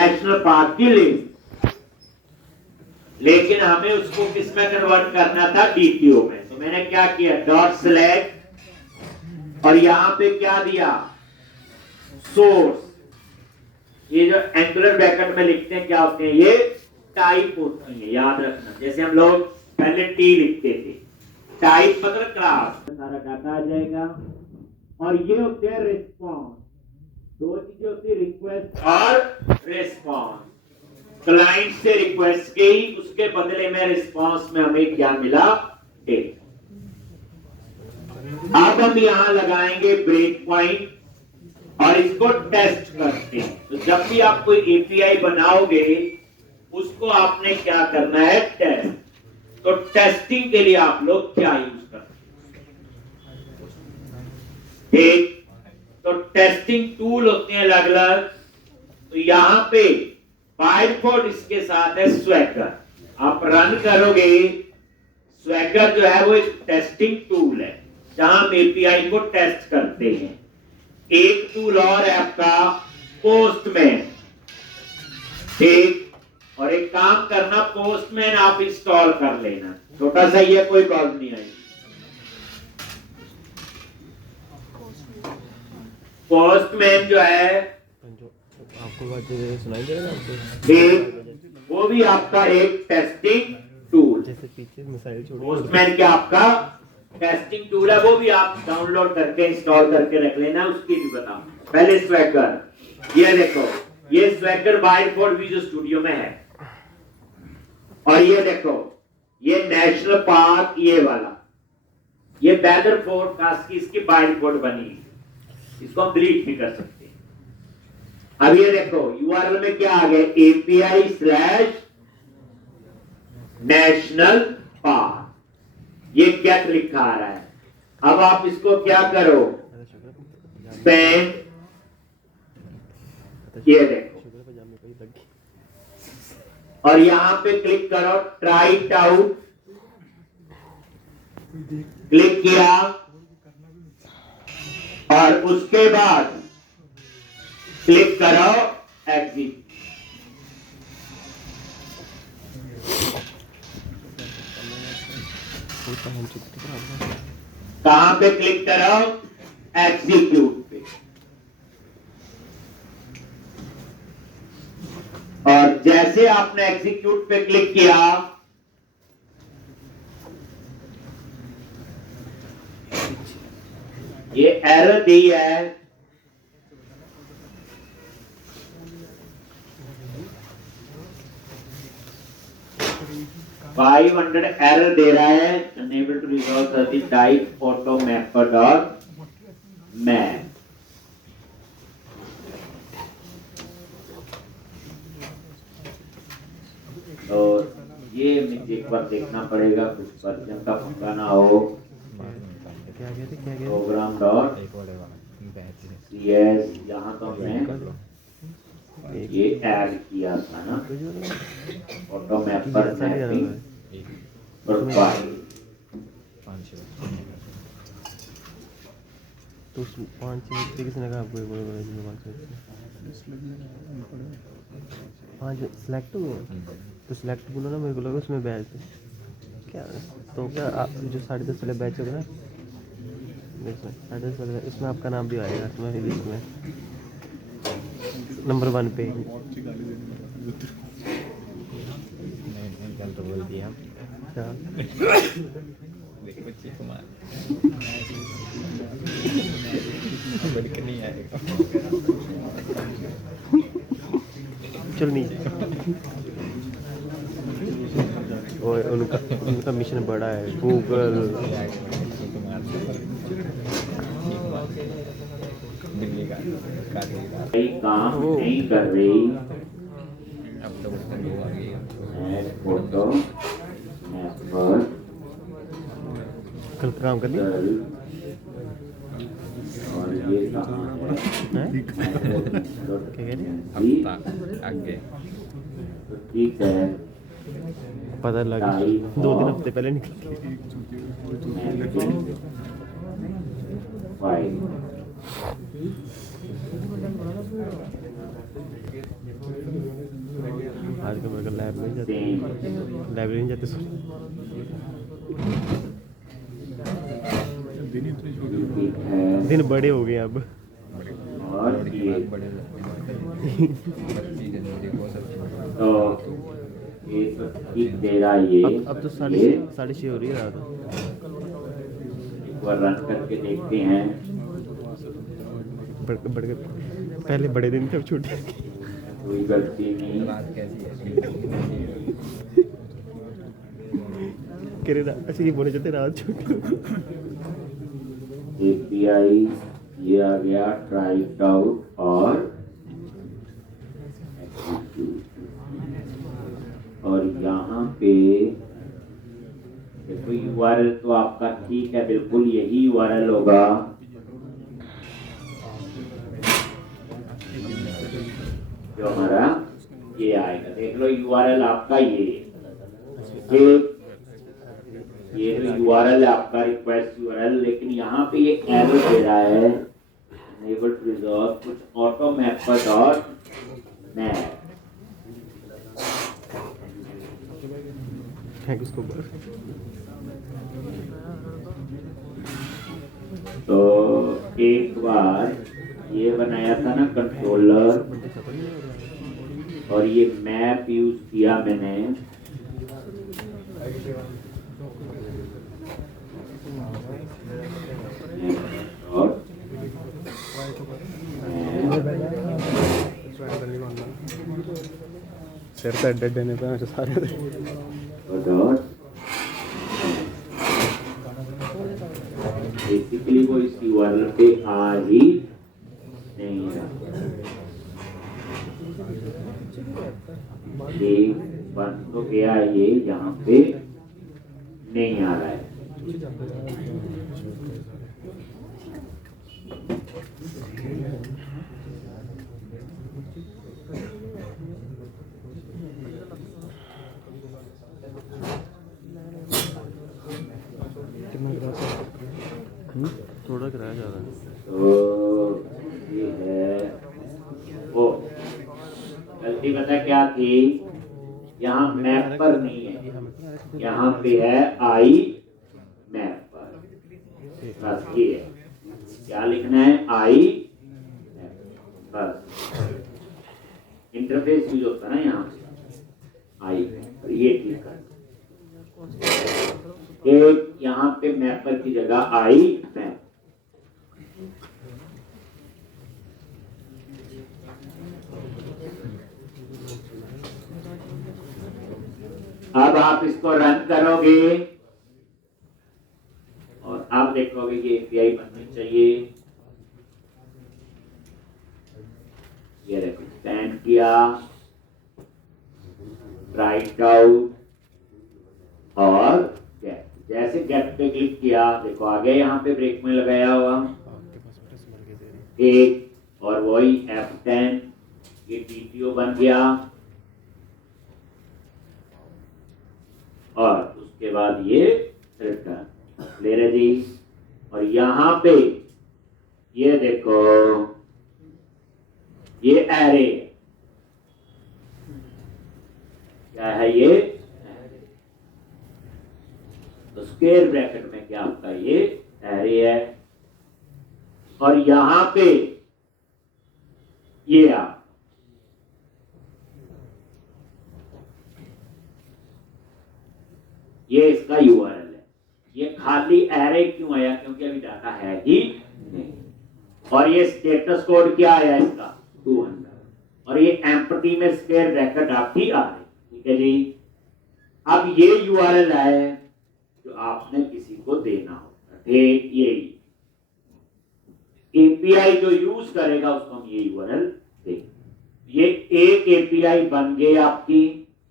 National park की list, लेकिन हमें उसको किस में कन्वर्ट करना था, डीटीओ में। तो मैंने क्या किया, डॉट सिलेक्ट और यहां पे क्या दिया, सोर्स। ये जो एंगुलर ब्रैकेट में लिखते हैं क्या होते हैं, ये टाइप होती है, याद रखना। जैसे हम लोग पहले टी लिखते थे, टाइप मतलब क्लास, सारा डाटा आ जाएगा। और ये होते हैं रिस्पॉन्स। दो चीजें होती है, रिक्वेस्ट और रिस्पॉन्स। क्लाइंट से रिक्वेस्ट की, उसके बदले में रिस्पॉन्स में हमें क्या मिला, डेटा। अब हम यहां लगाएंगे ब्रेक पॉइंट और इसको टेस्ट करते हैं। तो जब भी आप कोई एपीआई बनाओगे उसको आपने क्या करना है, टेस्ट। तो टेस्टिंग के लिए आप लोग क्या यूज करते हैं, ठीक। तो टेस्टिंग टूल होते हैं अलग अलग। तो यहां पे बाय डिफॉल्ट इसके साथ है स्वैगर। आप रन करोगे, स्वैगर जो है वो एक टेस्टिंग टूल है जहां हम एपीआई को टेस्ट करते हैं। एक टूल और है आपका पोस्टमैन, ठीक। और एक काम करना, पोस्टमैन आप इंस्टॉल कर लेना, छोटा सा ही है, कोई प्रॉब्लम नहीं आएगी। पोस्टमैन जो है आपको बात सुनाई दे रहा है, ठीक, वो भी आपका एक टेस्टिंग टूल। जैसे पीछे मिसाइल छोड़ी, पोस्टमैन क्या आपका टेस्टिंग टूल है, वो भी आप डाउनलोड करके इंस्टॉल करके रख लेना, उसकी भी बताऊं। पहले स्वैगर, ये देखो, ये swagger by default visual studio में है। और ये देखो, ये नेशनल पार्क, ये वाला, ये वेदर फोरकास्ट की इसकी बाय डिफॉल्ट बनी है, इसको हम डिलीट भी कर सकते हैं। अब ये देखो यूआरएल में क्या आ गया, API/नेशनल पार्क, ये गेट लिखा आ रहा है। अब आप इसको क्या करो, स्पेंड, ये देखो, और यहां पे क्लिक करो, ट्राई इट आउट, क्लिक किया और उसके बाद क्लिक करो एग्जिट। कहां पे क्लिक करो, एग्जीक्यूट पे। और जैसे आपने एग्जीक्यूट पे क्लिक किया, ये एरर दी है, 500 एरर दे रहा है, unable to resolve the type photo mapper dot map. तो ये मुझे एक बार देखना पड़ेगा, कुछ वर्जन का पक्का ना हो। प्रोग्राम डॉट सीएस, यहाँ तो हमने ये ऐड किया था ना, फोटो मैपर मैपिंग प्रोफाइल। तो 5 किसने कहा आपको, हाँ जो सिलेक्ट हो गया, तो सिलेक्ट बोलो ना, मेरे को लगा उसमें बैच क्या, तो क्या आप जो 10:30 वाले बैच होगा ना, 10:30 वाले, इसमें आपका नाम भी आएगा, इसमें लिस्ट में नंबर 1 पे। तो बोल दिया क्या, नहीं आएगा, चल नहीं। और उनका मिशन बड़ा है, गूगल काम नहीं कर रही। अब तो वो आ गई फोटो मैपर कल काम कर लिया, और ये कहाँ है, क्या कह रहे, आगे तो ठीक है, पता लगा 2-3 हफ्ते पहले निकल फाइल। आज का मेरे को लैब में जाते सेम लाइब्रेरी नहीं जाते सॉरी ठीक है। दिन बड़े हो गए अब और ये तो ये तो ठीक दे रहा है ये। अब तो ये 6:30 हो रही है रात एक बार रन करके देखते हैं। बढ़ गए पहले बड़े दिन थे अब छोटे कोई गलती नहीं। करे अच्छा ये बोले जाते रात छोटी एपीआई ये आ गया, ट्राई इट आउट और और यहाँ पे देखो यूआरएल तो आपका ठीक है, बिल्कुल यही यूआरएल होगा। जो हमारा ये आएगा, देख लो यूआरएल आपका ये जो यूआरएल है आपका रिक्वेस्ट यूआरएल, लेकिन यहाँ पे ये एरर दे रहा है enable to resolve कुछ ऑटो मैपर डॉट मैप। इसको तो एक बार ये बनाया था ना कंट्रोलर और ये मैप यूज किया मैंने, और सिर पे एड देने पे सारे डॉट बेसिकली वो इस यूआरएल पे आ ही नहीं रहा। ये बन तो गया, ये यहाँ पे नहीं आ रहा है। थोड़ा किराया ज़्यादा है तो ये है वो गलती पता क्या थी, यहाँ मैप पर नहीं है, यहाँ पे है आई मैप पर, बस ये है। क्या लिखना है? आई मैप, बस इंटरफेस यूज होता है ना यहाँ पे आई मैप पर, ये ठीक है। एक यहाँ पे मैपर की जगह आई मैप। अब आप इसको रन करोगे और आप देखोगे कि एपीआई बननी चाहिए। ये देखो स्टैंड किया, राइट आउट और गेट। जैसे गेट पे क्लिक किया देखो आ गया यहाँ पे ब्रेक में लगाया हुआ एक, और वही F10 ये टीटीओ बन गया। और उसके बाद ये रिटर्न ले रहे जी। और यहाँ पे ये देखो ये एरे क्या है, ये तो स्क्वायर ब्रैकेट में क्या होता है, ये एरे है। और यहां पे ये ये इसका यूआरएल है। ये खाली एरे क्यों आया? क्योंकि अभी डाटा है ही नहीं। और ये स्टेटस कोड क्या आया इसका 200, और ये एम्प्टी में स्क्वायर ब्रैकेट आपकी आ रही। ठीक है जी। अब ये यूआरएल है जो आपने किसी को देना होगा। ठीक, यही एपीआई जो यूज करेगा उसको हम ये यूआरएल देंगे। ये एक एपीआई बन गई आपकी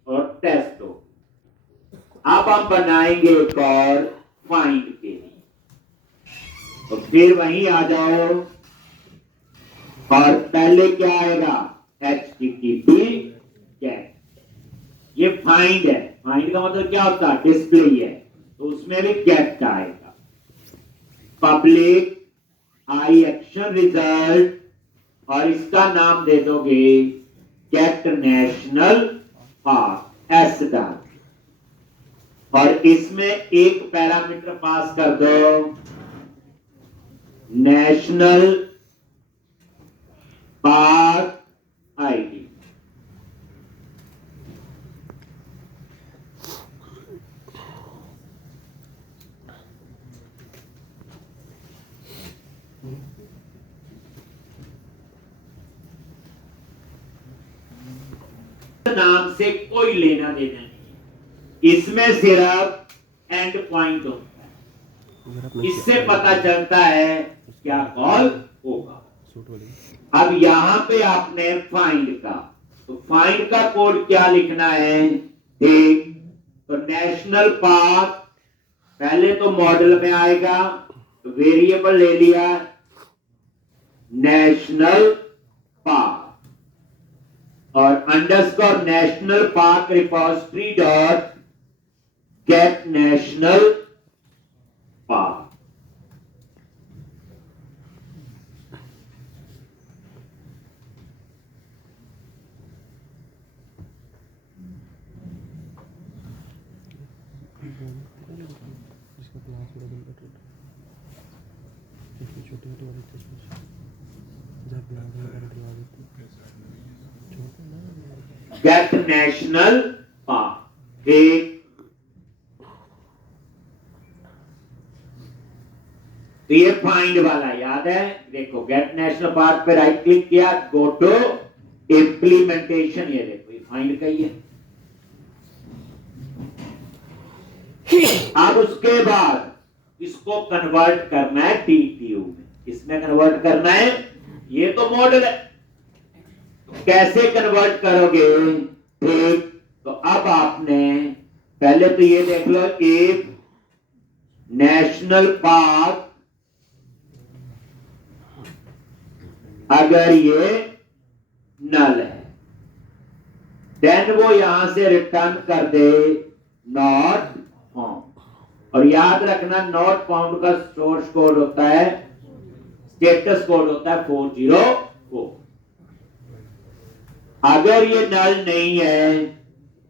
और टेस्ट हो। अब हम बनाएंगे एक और फाइंड के लिए, तो फिर वहीं आ जाओ और पहले क्या आएगा HTTP गेट। ये फाइंड है, फाइंड का मतलब क्या होता है? डिस्प्ले है, तो उसमें भी गेट आएगा। पब्लिक आई एक्शन रिजल्ट और इसका नाम दे दोगे गेट नेशनल पाथ एस डाल, और इसमें एक पैरामीटर पास कर दो, नेशनल पाथ आईडी। नाम से कोई लेना देना नहीं, इसमें सिर्फ एंड पॉइंट होता है, इससे पता चलता है क्या कॉल होगा। अब यहां पे आपने फाइंड का, तो फाइंड का कोड क्या लिखना है, एक तो नेशनल पाथ, पहले तो मॉडल में आएगा, तो वेरिएबल ले लिया नेशनल पाथ, और underscore national path repository dot get national path. Get national path, एक तो ये फाइंड वाला याद है, देखो गेट नेशनल पाथ पे राइट क्लिक किया, गो टू इंप्लीमेंटेशन, ये देखो ये फाइंड का ही है। अब उसके बाद इसको कन्वर्ट करना है टीटीयू में, इसमें कन्वर्ट करना है, ये तो मॉडल है, तो कैसे कन्वर्ट करोगे, ठीक, तो अब आपने पहले तो ये देख लो, एक नेशनल पाथ अगर ये नल है, देन वो यहां से रिटर्न कर दे नॉट फाउंड, और याद रखना नॉट फाउंड का सोर्स कोड होता है, स्टेटस कोड होता है 404। अगर ये नल नहीं है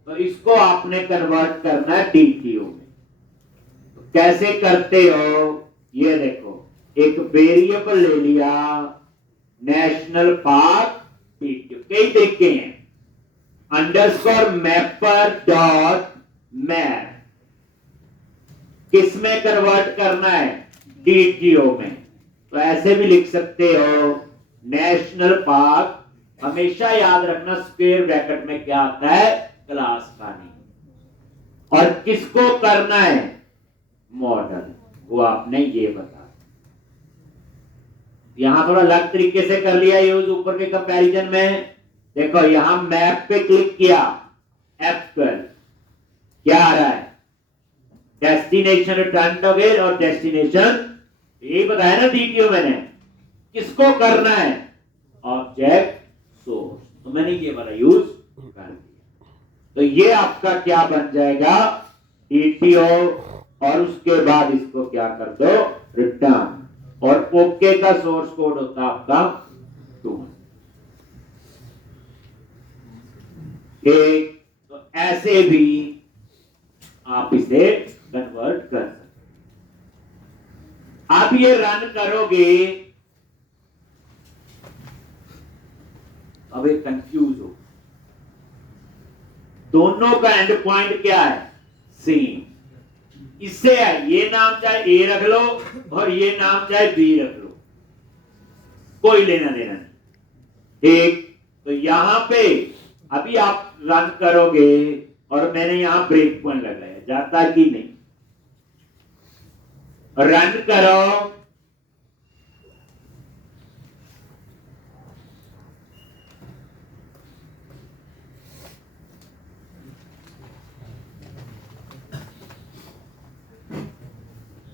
तो इसको आपने कन्वर्ट करना है टीटीयू में, तो कैसे करते हो, ये देखो एक वेरिएबल ले लिया नेशनल पाथ टीटीयू, कई देखे हैं, अंडरस्कोर मैपर डॉट मैप, किसमें कन्वर्ट करना है, टीटीयू में, तो ऐसे भी लिख सकते हो नेशनल पाथ, हमेशा याद रखना स्क्वायर ब्रैकेट में क्या आता है, क्लास का नहीं, और किसको करना है, मॉडल, वो आपने ये बता, यहां थोड़ा अलग तरीके से कर लिया यूज ऊपर के कंपैरिजन में। देखो यहां मैप पे क्लिक किया, F12 क्या आ रहा है, डेस्टिनेशन रिटर्न टॉगल और डेस्टिनेशन, यही बताया ना टीटीयू मैंने, किसको करना है, ऑब्जेक्ट सोर्स, तो मैंने ये वाला यूज कर दिया, तो ये आपका क्या बन जाएगा, टीटीयू, और उसके बाद इसको क्या कर दो, रिटर्न, और ओके का सोर्स कोड होता है आपका 2। एक तो ऐसे भी आप इसे कन्वर्ट कर सकते। आप ये रन करोगे, अब एक कंफ्यूज हो, दोनों का एंड पॉइंट क्या है, सेम, इससे है ये नाम चाहे ए रख लो और ये नाम चाहे बी रख लो, कोई लेना देना नहीं। एक तो यहां पे अभी आप रन करोगे और मैंने यहां ब्रेक पॉइंट लगाया, जाता कि नहीं, रन करो,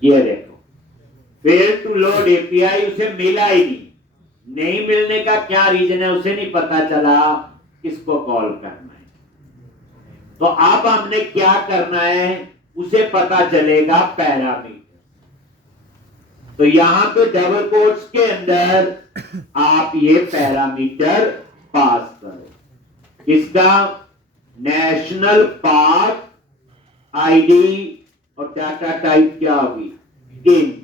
ये देखो फेल टू लोड एपीआई, उसे मिला ही नहीं मिलने का क्या रीजन है उसे नहीं पता चला, किसको कॉल करना है, तो अब हमने क्या करना है, उसे पता चलेगा पैरामीटर, तो यहां पे डबल कोट्स के अंदर आप ये पैरामीटर पास करो, इसका नेशनल पार्क आईडी और डाटा टाइप क्या होगी, इन।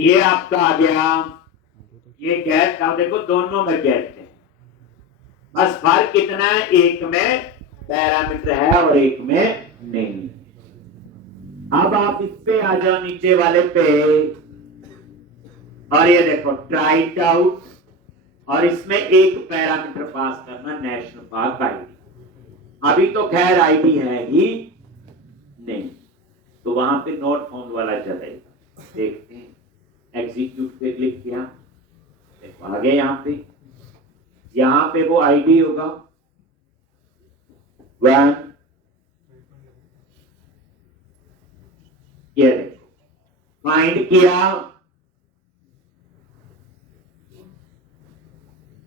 ये आपका आ गया, ये गैस का देखो दोनों में गैस है, बस फर्क कितना है, एक में पैरामीटर है और एक में नहीं। अब आप इस पे आ जाओ नीचे वाले पे, और ये देखो ट्राइट आउट, और इसमें एक पैरामीटर पास करना, नेशनल पार्क आईडी। अभी तो खैर आईडी है ही नहीं, तो वहां पे नोट फाउंड वाला चलेगा। देखते हैं, एग्जीक्यूट पे क्लिक किया, देखो आ गया यहां पे वो आईडी होगा 1, ये देखो फाइंड किया,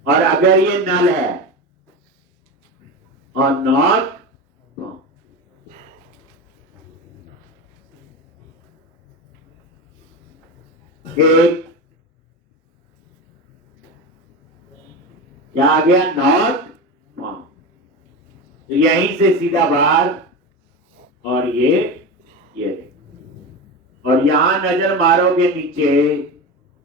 और अगर ये नल है और नॉट, एक क्या आ गया, नॉट फाउंड। तो यहीं से सीधा बाहर, और ये और यहां नजर मारोगे नीचे,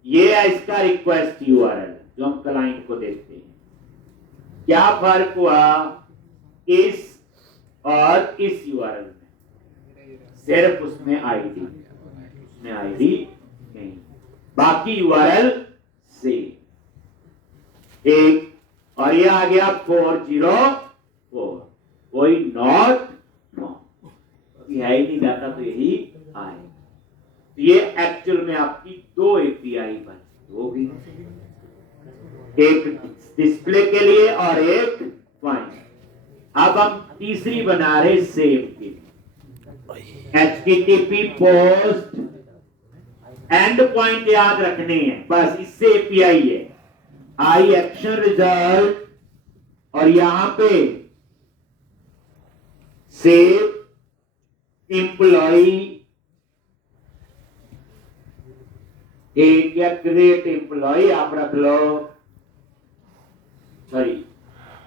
ये है इसका रिक्वेस्ट यूआरएल जो हम क्लाइंट को देते हैं। क्या फर्क हुआ इस और इस यूआरएल में, सिर्फ उसमें आईडी नहीं, बाकी यूआरएल से एक, और ये आ गया 404, कोई नॉट है ही नहीं डाटा, तो यही आए। तो ये एक्चुअल में आपकी 2 एपीआई बन होगी, एक डिस्प्ले के लिए और एक फाइंड। अब हम तीसरी बना रहे सेव के लिए, HTTP पोस्ट एंड पॉइंट याद रखने हैं, बस इससे एपीआई है, आई एक्शन रिजल्ट, और यहां पे सेव एम्प्लॉई एक या क्रिएट एम्प्लॉई आप रख लो, सॉरी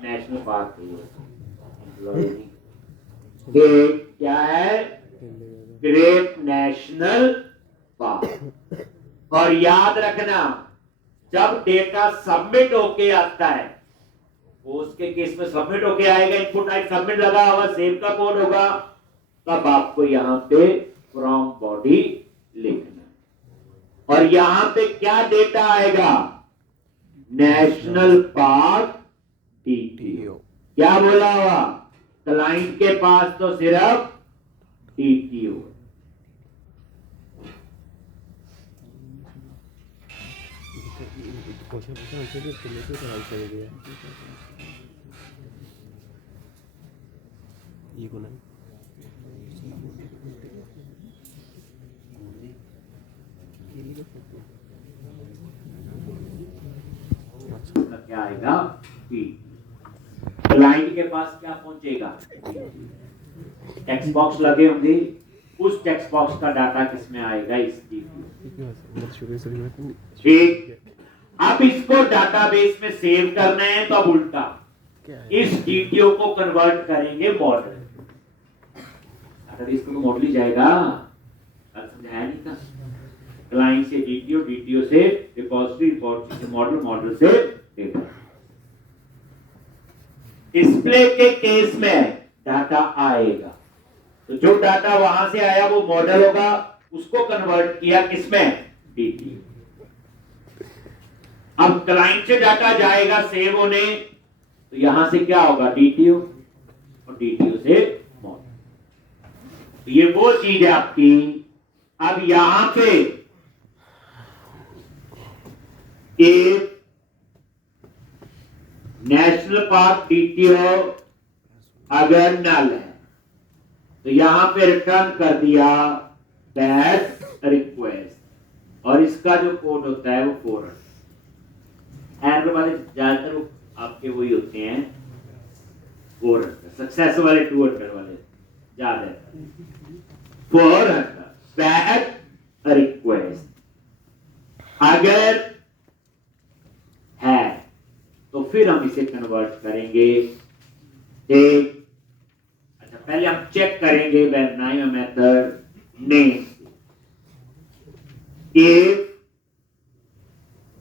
नेशनल पार्क एम्प्लॉई, एक क्या है, क्रिएट नेशनल पार्क। और याद रखना जब डेटा सबमिट होके आता है, वो उसके केस में सबमिट होके आएगा, इनपुट टाइप सबमिट लगा होगा, सेव का कोड होगा, तब आपको यहां पे फ्रॉम बॉडी लिखना, और यहां पे क्या डेटा आएगा, नेशनल पार्क टीटीओ। क्या बोला हुआ, क्लाइंट के पास तो सिर्फ टीटीओ। क्वेश्चन आंसर दिया ये को नहीं, क्या आएगा, क्लाइंट के पास क्या पहुंचेगा, टेक्स्ट बॉक्स लगे होंगे, उस टेक्स्ट बॉक्स का डाटा किसमें आएगा, इसकी। ठीक, अब इसको डाटाबेस में सेव करना है, तो अब उल्टा इस डीटीओ को कन्वर्ट करेंगे मॉडल। अगर इसको मॉडल ही जाएगा, समझाया नहीं था, क्लाइंट से डीटीओ, डीटीओ से रिपोजिटरी, रिपोजिटरी से मॉडल, मॉडल से डेटा। डिस्प्ले के केस में डाटा आएगा, तो जो डाटा वहां से आया वो मॉडल होगा, उसको कन्वर्ट किया किसमें, डीटीओ। अब क्लाइंट से डाटा जाएगा सेव होने, तो यहां से क्या होगा, डीटीओ, और डीटीओ से मॉडल। तो ये वो चीज है आपकी। अब यहां पे एक नेशनल पार्क डीटीओ अगर नल है तो यहां पे रिटर्न कर दिया दैट रिक्वेस्ट, और इसका जो कोड होता है वो फॉरवर्ड। एरर वाले ज्यादातर आपके वही होते हैं फॉरवर्ड, सक्सेस वाले 200 वाले ज्यादा फॉरवर्ड दैट रिक्वेस्ट अगर है तो फिर हम इसे कन्वर्ट करेंगे। अच्छा, पहले हम चेक करेंगे बनाया मेथड नेम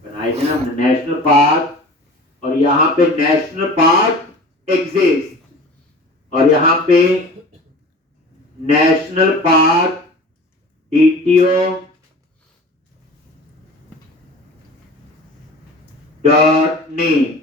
बनाए थे ना हमने नेशनल पार्क, और यहां पे नेशनल पार्क एग्जिस्ट, और यहां पे national park DTO dot name.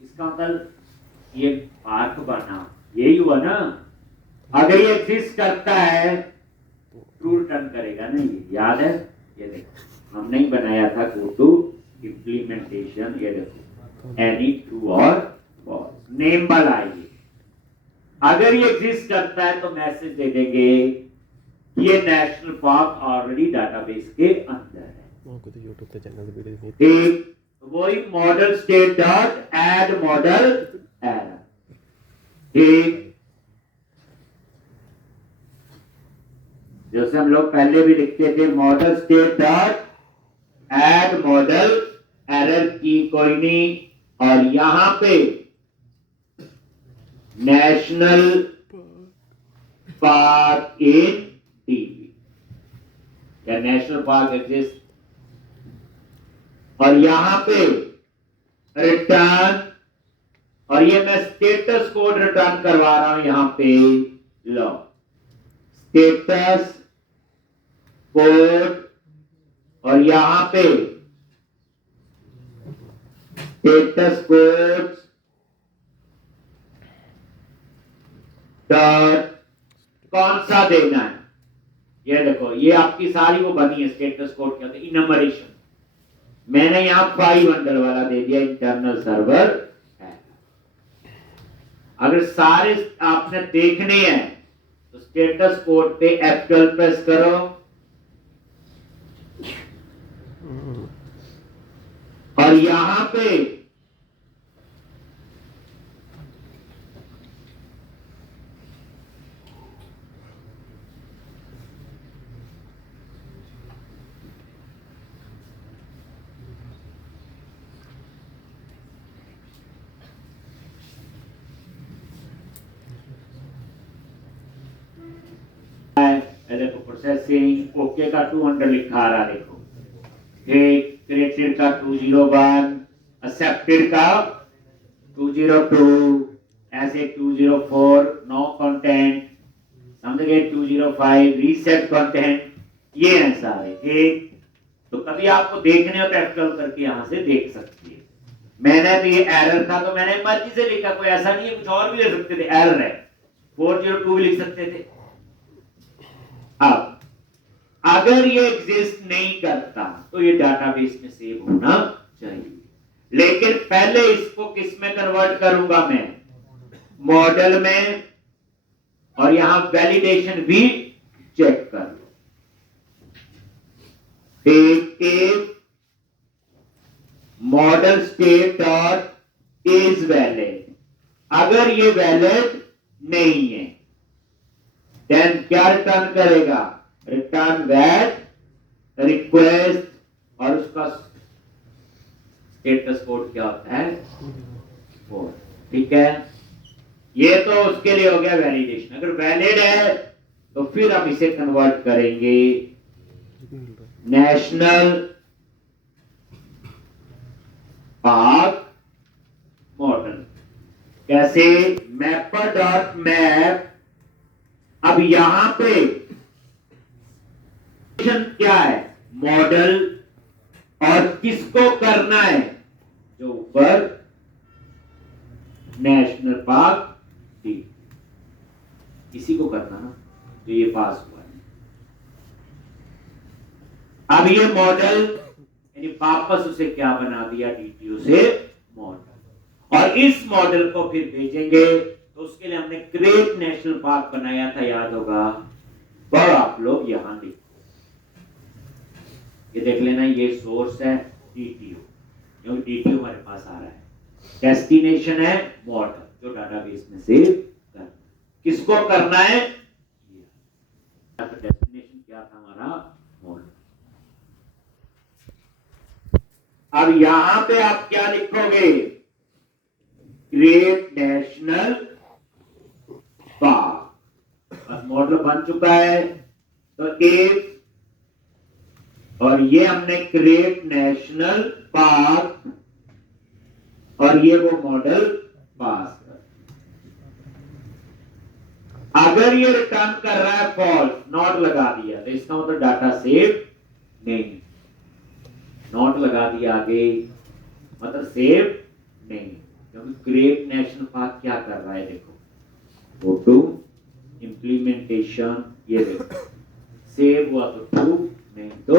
इसका मतलब ये पार्क बना, यही हुआ ना। अगर ये एग्जिस्ट करता है ट्रू रिटर्न करेगा ना, ये याद है। ये देखो हमने ही बनाया था गो टू इम्प्लीमेंटेशन, ये देखो एनी ट्रू और फॉल्स, नेम वाला आइए। अगर ये एग्जिस्ट करता है तो मैसेज दे देंगे ये नेशनल पार्क ऑलरेडी डाटाबेस के अंदर है। यूट्यूब पे चैनल वीडियो ठीक, वही model state dot add model error. ठीक, जैसे हम लोग पहले भी लिखते थे model state dot add model error की कोई नहीं, और यहां पे नेशनल पार्क इन टीवी या नेशनल पार्क एग्जिस्ट, और यहां पे रिटर्न, और ये मैं स्टेटस कोड रिटर्न करवा रहा हूं यहां पे, लो स्टेटस कोड, और यहां पे स्टेटस कोड डॉट कौन सा देना है। ये देखो ये आपकी सारी वो बनी है स्टेटस कोड क्या होता है, इनमरेशन। मैंने यहां 500 वाला दे दिया, इंटरनल सर्वर है। अगर सारे आपने देखने हैं तो स्टेटस कोड पे F12 प्रेस करो, और यहां पे देखो प्रोसेसिंग ओके का 200 लिखा आ रहा, देखो क्रिएटेड का 201, एक्सेप्टेड का 202, ऐसे 204, नो कंटेंट, समझ गए 205, रीसेट कंटेंट, ये है सारे। ठीक, तो कभी आपको देखने हो तो F12 करके यहां से देख सकती है। मैंने भी ये एरर था तो मैंने मर्जी से लिखा, कोई ऐसा नहीं है, कुछ और भी ले सकते थे, एरर है 402 भी लिख सकते थे। अब अगर ये एग्जिस्ट नहीं करता तो ये डाटाबेस में सेव होना चाहिए, लेकिन पहले इसको किस में कन्वर्ट करूंगा मैं, मॉडल में, और यहां वैलिडेशन भी चेक कर लो। Model state dot is valid, अगर ये वैलिड नहीं है देन क्या रिटर्न करेगा, रिटर्न वेट रिक्वेस्ट और उसका स्टेटस कोड क्या होता है, वो। ठीक है, ये तो उसके लिए हो गया वैलिडेशन। अगर वैलिड है तो फिर हम इसे कन्वर्ट करेंगे नेशनल पार्क मॉडल। कैसे, मैपर डॉट मैप। अब यहां पे क्या है, मॉडल, और किसको करना है, जो ऊपर नेशनल पार्क दी, इसी को करना ना, जो ये पास हुआ है। अब ये मॉडल यानी वापस उसे क्या बना दिया, डीटीओ से मॉडल, और इस मॉडल को फिर भेजेंगे। तो उसके लिए हमने क्रिएट नेशनल पार्क बनाया था, याद होगा, पर आप लोग यहां देखो, ये देख लेना, ये सोर्स है डीटीओ, क्योंकि डीटीओ हमारे पास आ रहा है, डेस्टिनेशन है मॉडल, जो डाटाबेस में सेव करना, किसको करना है, डेस्टिनेशन क्या था हमारा, मॉडल। अब यहां पे आप क्या लिखोगे, क्रिएट नेशनल पार्क। बस मॉडल बन चुका है, तो एक, और ये हमने क्रिएट नेशनल पार्क, और ये वो मॉडल पास कर। अगर ये रिटर्न कर रहा है फॉल्स, नॉट लगा दिया, तो इसका मतलब डाटा सेव नहीं, नॉट लगा दिया आगे, मतलब सेव नहीं, क्योंकि क्रिएट नेशनल पार्क क्या कर रहा है, देखो, गो टू इंप्लीमेंटेशन, ये देखो, सेव हुआ तो ट्रू, नहीं तो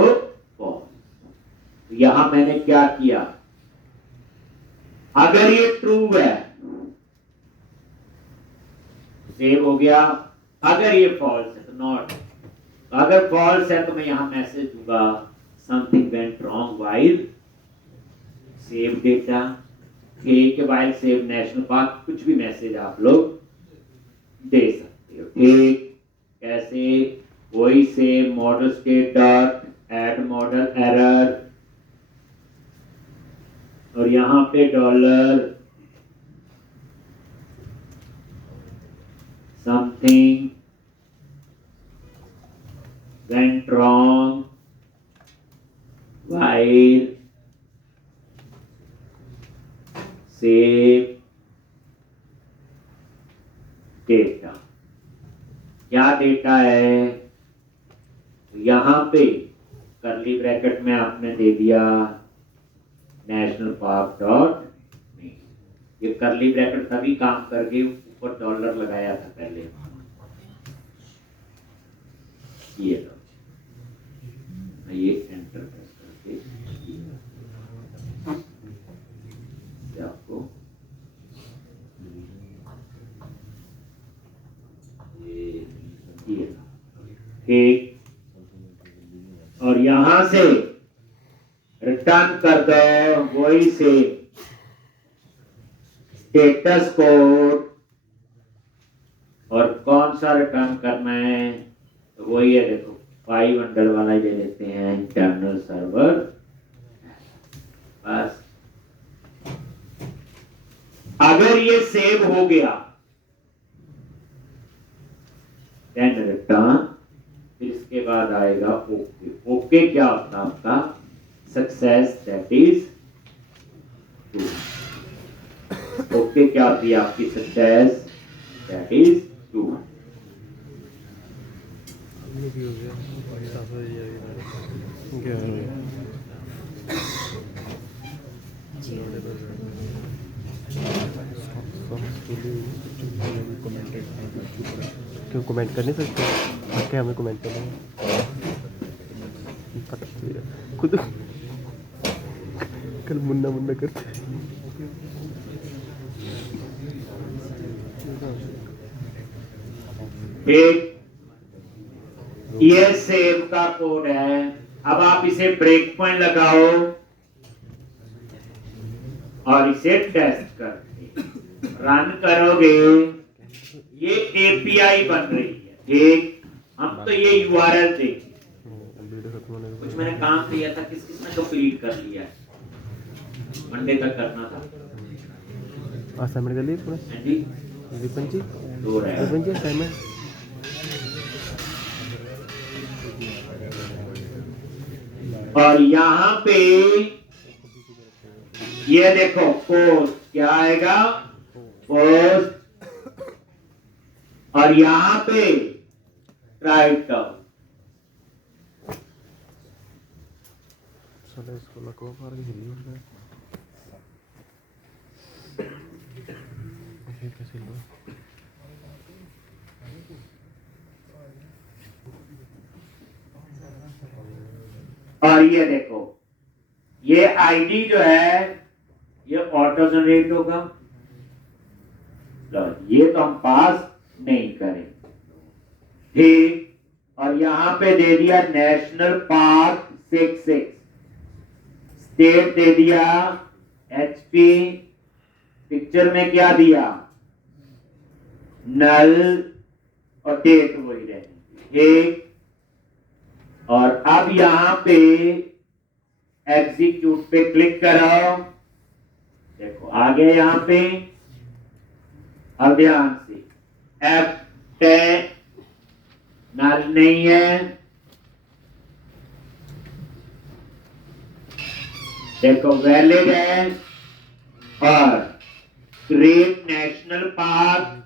फॉल्स। यहां मैंने क्या किया, अगर ये ट्रू है सेव हो गया, अगर ये फॉल्स है तो नॉट, अगर फॉल्स है तो मैं यहां मैसेज दूंगा something went wrong while save data, के वाइल सेव नेशनल पार्क, कुछ भी मैसेज आप लोग दे सकते हो। ठीक, कैसे, वही save model state dot add model error, और यहां पे dollar something went wrong while save data. क्या डेटा है, तो यहां पे करली ब्रैकेट में आपने दे दिया नेशनल पार्क डॉट नेम। ये करली ब्रैकेट तभी काम करके ऊपर डॉलर लगाया था पहले, ये एंटर करके आपको ठीक, और यहां से रिटर्न कर दो वही से स्टेटस कोड, और कौन सा रिटर्न करना है, तो वही है, देखो 500 वाला ले लेते हैं, इंटरनल सर्वर। बस अगर ये सेव हो गया देन रिटर्न, फिर इसके बाद आएगा ओके। ओके क्या होता है आपका, success, that is true. Okay क्या होती है आपकी सक्सेस, दैट इज ट्रू। क्यों कमेंट कर नहीं सकते, क्या हमें कमेंट करना है, पता तो है खुद कल मुन्ना मुन्ना करते। एक ये सेव का कोड है। अब आप इसे ब्रेक पॉइंट लगाओ और इसे टेस्ट करके रन करोगे, ये एपीआई बन रही है। ठीक, हम तो ये यूआरएल थे, वीडियो खत्म होने के कुछ मैंने काम दिया था, किस किसने कंप्लीट कर लिया है, मंडे तक करना था। बाद असाइनमेंट कर लिए पूरा हाँ जी, विपिन जी दो रहे। विपिन जी असाइनमेंट और यहाँ पे ये देखो पोस्ट क्या आएगा, पोस्ट, और यहाँ पे राइट डाउन। चलो इसको लको मार के हिली उठ गया ये कैसे लो और ये देखो ये आईडी जो है ये ऑटो जनरेट होगा, ये तो हम पास नहीं करें, ठीक। और यहां पे दे दिया नेशनल पार्क 66, स्टेट दे दिया एचपी, पिक्चर में क्या दिया नल, और डेट वही रहेगी, ठीक। और अब यहां पे एग्जीक्यूट पे क्लिक करो, देखो आ गया यहां पे। अब ध्यान से F10 नल नहीं है, देखो वैलिड है, और क्रिएट नेशनल पार्क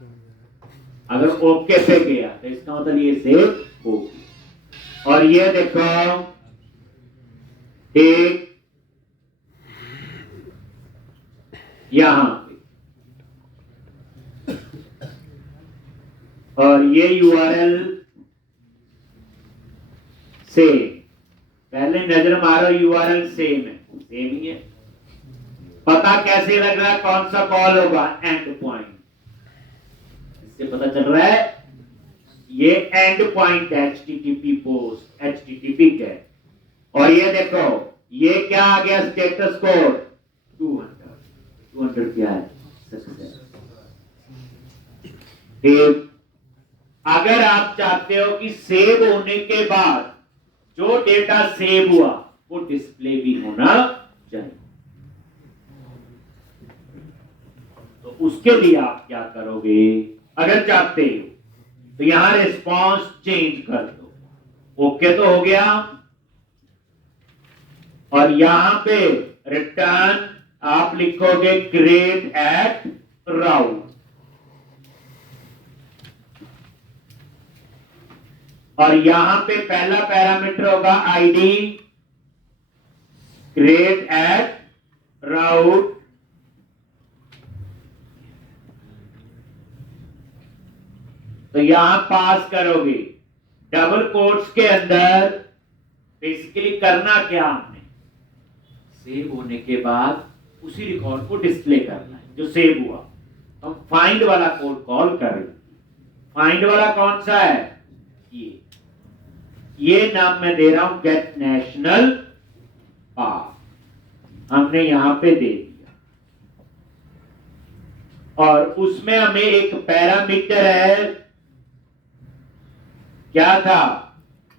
अगर ओके पे गया तो इसका मतलब ये सेव होगी। और ये देखो एक यहां पे, और ये यूआरएल सेम, पहले नजर मारो यूआरएल सेम है, सेम ही है। पता कैसे लग रहा है कौन सा कॉल होगा, एंड पॉइंट, इससे पता चल रहा है ये and point HTTP post HTTP है। और ये देखो ये क्या आ गया स्टेटस कोड 200 क्या है सक्सेस। अगर आप चाहते हो कि सेव होने के बाद जो डेटा सेव हुआ वो डिस्प्ले भी होना चाहिए, तो उसके लिए आप क्या करोगे, अगर चाहते हो तो यहां रिस्पांस चेंज कर दो, ओके तो हो गया। और यहां पे रिटर्न आप लिखोगे क्रिएट एट राउट, और यहां पे पहला पैरामीटर होगा आईडी, क्रिएट एट राउट, तो यहां पास करोगे डबल कोट्स के अंदर। बेसिकली करना क्या हमने, सेव होने के बाद उसी रिकॉर्ड को डिस्प्ले करना है जो सेव हुआ। हम फाइंड वाला कोड कॉल करें, फाइंड वाला कौन सा है, ये नाम मैं दे रहा हूं गेट नेशनल पार्क, हमने यहां पे दे दिया। और उसमें हमें एक पैरामीटर है, क्या था,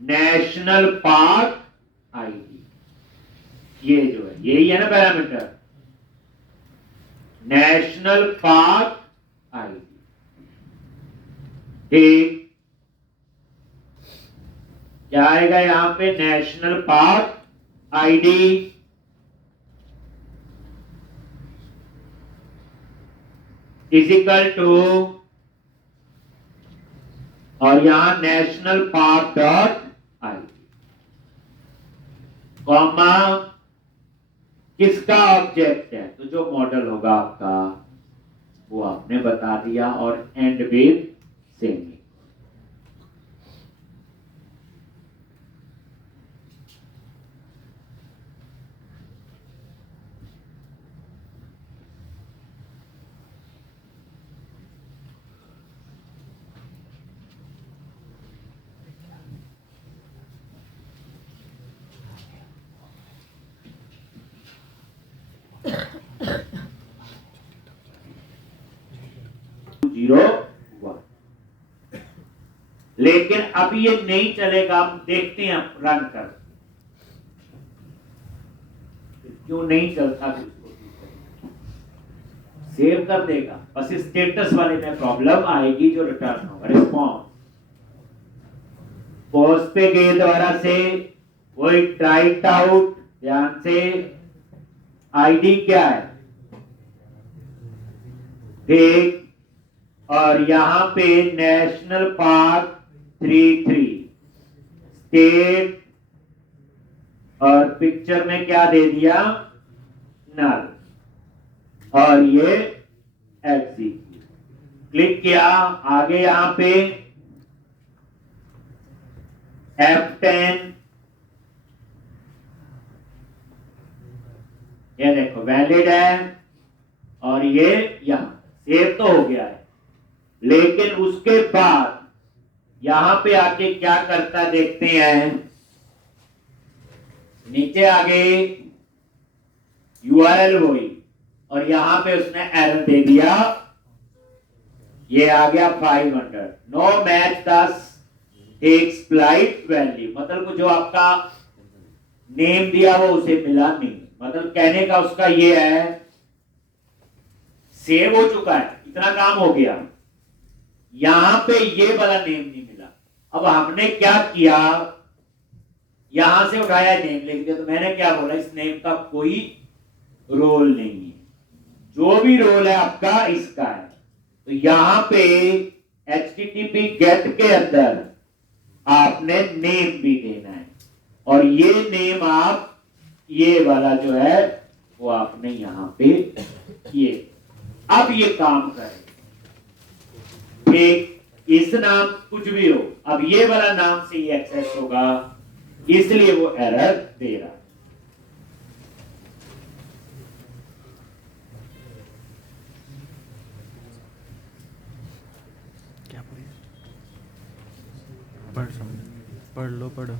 नेशनल पार्क आईडी, ये जो है यही है ना पैरामीटर, नेशनल पार्क आईडी, ठीक। क्या आएगा यहां पे, national park ID is equal to, और यहां national park dot I, comma किसका ऑब्जेक्ट है, तो जो मॉडल होगा आपका वो आपने बता दिया, और एंड विद सेम। जीरो 1, लेकिन अब ये नहीं चलेगा। हम देखते हैं रन कर क्यों नहीं चलता। सेव कर देगा, बस स्टेटस वाले में प्रॉब्लम आएगी जो रिटर्न होगा। रिस्पॉन्स पोस्ट पे गए दोबारा से, वही ट्राइट आउट, ध्यान से आईडी क्या है देख, और यहां पे नेशनल पार्क 33 स्टेट, और पिक्चर में क्या दे दिया नल, और ये एग्जीक्यूट क्लिक किया। आगे यहां पे F10, ये देखो वैलिड है, और ये यहां सेव तो हो गया है। लेकिन उसके बाद यहां पे आके क्या करता देखते हैं। नीचे आगे URL वही, और यहां पे उसने एरर दे दिया, ये आ गया 500 नो मैच 10 एक्सप्लाइट वैल्यू, मतलब जो आपका नेम दिया वो उसे मिला नहीं। मतलब कहने का उसका ये है सेव हो चुका है, इतना काम हो गया, यहां पे ये वाला नेम नहीं मिला। अब हमने क्या किया, यहां से उठाया नेम लिख दिया। तो मैंने क्या बोला, इस नेम का कोई रोल नहीं है, जो भी रोल है आपका इसका है। तो यहां पे HTTP गेट के अंदर आपने नेम भी देना है, और ये नेम आप ये वाला जो है वो आपने यहां पे ये, अब ये काम करे इस नाम कुछ भी हो, अब ये वाला नाम से ही एक्सेस होगा, इसलिए वो एरर दे रहा। क्या पढ़ लो पढ़ो,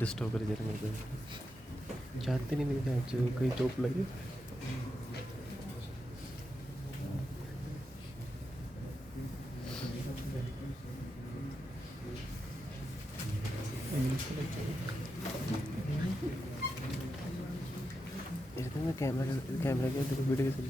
डिस्टर्ब कर दे रहे मेरे को, जानते नहीं मेरे क्या कहीं चोप लगे। कैमरा के वीडियो कैसे